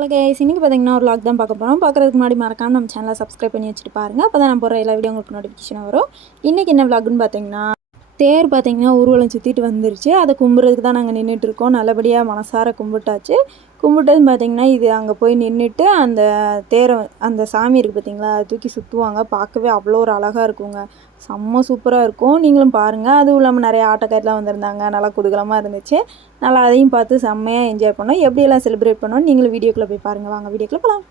Hello case இன்றைக்கி பார்த்தீங்கன்னா ஒரு லாக் தான் பார்க்க போகிறோம் பார்க்குறதுக்கு முன்னாடி மறக்காம நம்ம சேனலை சப்ஸ்கிரைப் பண்ணி வச்சுட்டு பாருங்கள் அப்போ தான் நான் போகிற எல்லா வீடியோ உங்களுக்கு நோட்டிஃபிகேஷன் வரும். இன்றைக்கி என்ன vlogனு பார்த்தீங்கன்னா தேர் பார்த்தீங்கன்னா ஊர்வலம் சுற்றிட்டு வந்துருச்சு. அதை கும்பிட்றதுக்கு தான் நாங்கள் நின்றுட்டு இருக்கோம் நல்லபடியாக மனசார கும்பிட்டாச்சு. கும்பிட்டது பார்த்தீங்கன்னா இது அங்கே போய் நின்றுட்டு அந்த தேரை அந்த சாமி இருக்குது பார்த்தீங்களா அதை தூக்கி சுற்றுவாங்க பார்க்கவே அவ்வளோ ஒரு அழகாக இருக்குங்க. செம்ம சூப்பராக இருக்கும். நீங்களும் பாருங்கள் அதுவும் இல்லாமல் நிறைய ஆட்டக்காரெலாம் வந்திருந்தாங்க. நல்லா குதூகலமாக இருந்துச்சு. நல்லா அதையும் பார்த்து செம்மையாக என்ஜாய் பண்ணோம். எப்படியெல்லாம் செலிப்ரேட் பண்ணோம் நீங்களும் வீடியோக்குள்ளே போய் பாருங்கள் வாங்க வீடியோக்குள்ளே போகலாம்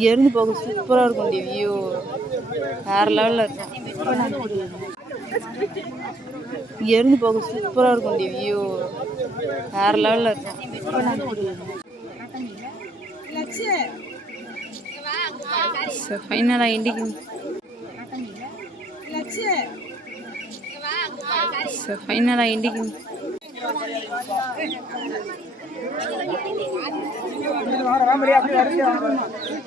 இங்கேருந்து போக சூப்பராக இருக்கும் டி வியூ வேறு லெவலில் இருக்கும். இங்கேருந்து போக சூப்பராக இருக்கும் டி வியூ வேறு லெவலில் இருக்கும். ஃபைனலாக இண்டிக்கு ஃபைனலாக இண்டிக்கு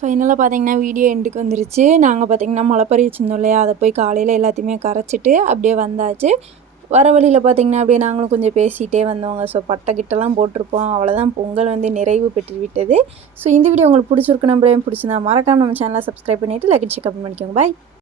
ஃபைனலாக பார்த்தீங்கன்னா வீடியோ எண்டுக்கு வந்துருச்சு. நாங்கள் பார்த்தீங்கன்னா முளைப்பறி வச்சுருந்தோம் இல்லையா? அதை போய் காலையில் எல்லாத்தையுமே கரைச்சிட்டு அப்படியே வந்தாச்சு. வர வழியில் பார்த்தீங்கன்னா அப்படியே நாங்களும் கொஞ்சம் பேசிகிட்டே வந்தோங்க. ஸோ பட்டை கிட்டலாம் போட்டிருப்போம். அவ்வளோதான் பொங்கல் வந்து நிறைவு பெற்று விட்டது. ஸோ இந்த வீடியோ உங்களுக்கு பிடிச்சிருக்கு நம்ம பிடிச்சிருந்தா மறக்காம நம்ம சேனலை சப்ஸ்கிரைப் பண்ணிவிட்டு லைக் செக்அப் பண்ணிக்கோங்க. பாய்